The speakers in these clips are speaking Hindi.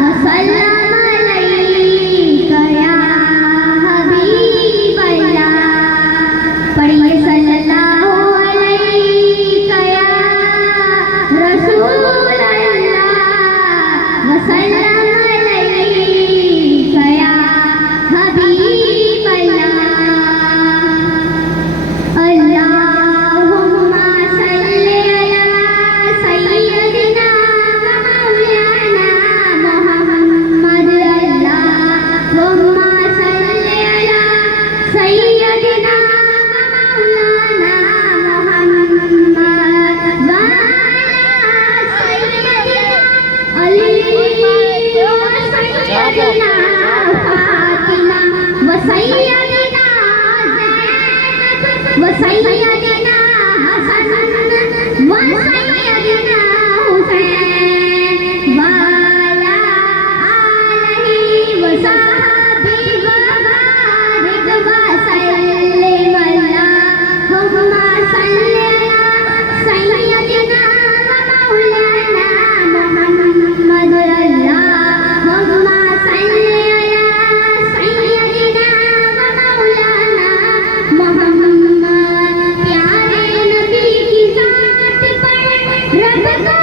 वसल्लम अलैका या हबीब अल्लाह। पढ़िए सल्लल्लाहु अलैका या रसूल अल्लाह, वसल्लम अलैका या हबीब अल्लाह। अल्लाहुम्मा सल्ली अला सय्यदिना व मौलाना मुहम्मद। अल्लाहुम्मा सल्ली अला सय्यदिना व मौलाना मुहम्मद व अला सय्यदिना अली व सय्यदिना फातिमा व सय्यदिना ज़ैनब व सय्यदिना हसन व सय्यदिना हुसैन व अला आलिहि व सहाबिहि व बारिक व सल्लिम। अल्लाहुम्मा सल्ली अला सय्यदिना व मौलाना मुहम्मद। अल्लाहुम्मा सल्ली अला सय्यदिना व मौलाना मुहम्मद। प्यारे नबी की ज़ात पर रब का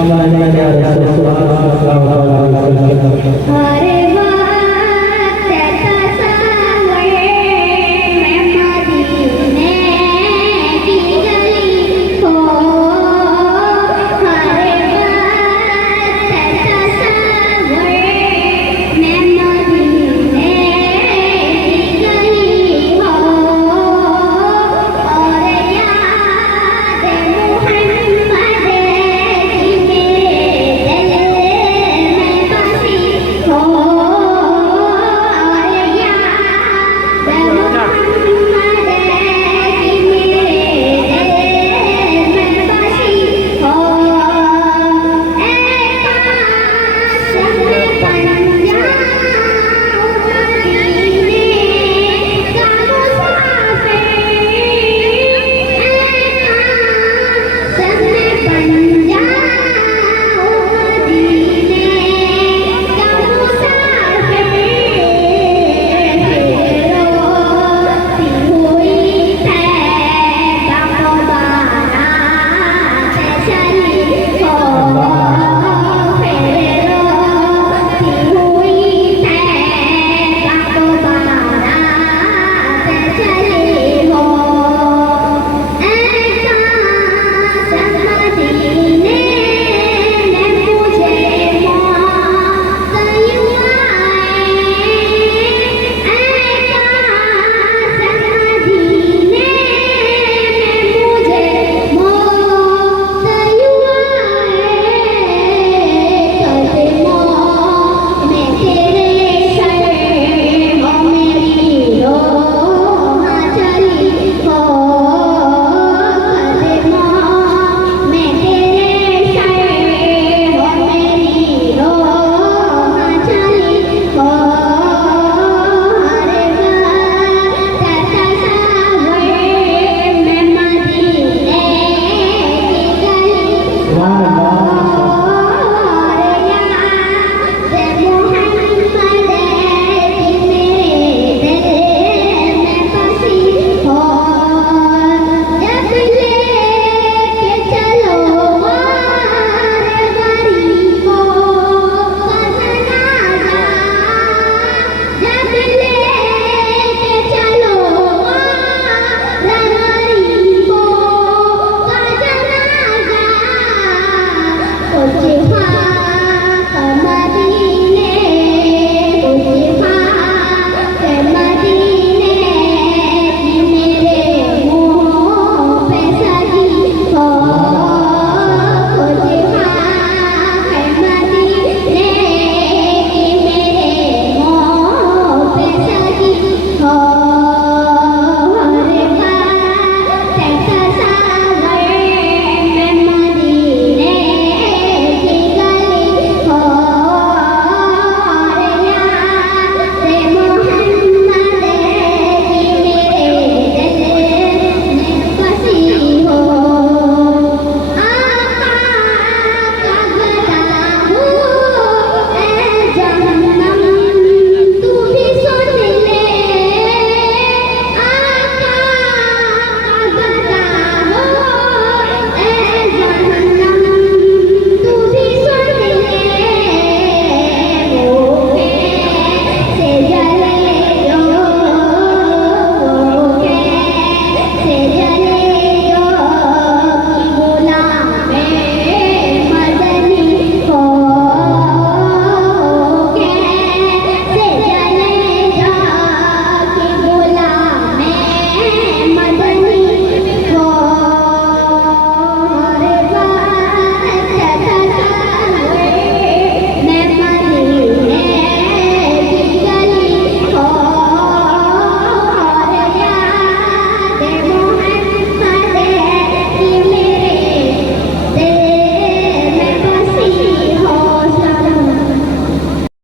हरे वक्त तस्वर में मदीने की गली हो, हरे वक्त तस्वर में मदीने की गली हो, और याद मोहम्मद की मेरे दिल में बसी हो, और याद मोहम्मद की मेरे दिल में बसी हो। काश मैं बन जाऊं मदीने का मुसाफिर, काश मैं बन जाऊं मदीने का मुसाफिर, रोती हुई तैबा मुबारक चली हो, फिर रोती हुई तैबा मुबारक चली हो। काश मदीने में मुझे मौत यूं आए, काश मदीने में मुझे मौत यूं आए, कदमों में तेरे सर हो मेरी रोह चली हो, कदमों में तेरे सर हो मेरी रोह चली हो, हरे वक्त तस्वर में मदीने की गली हो।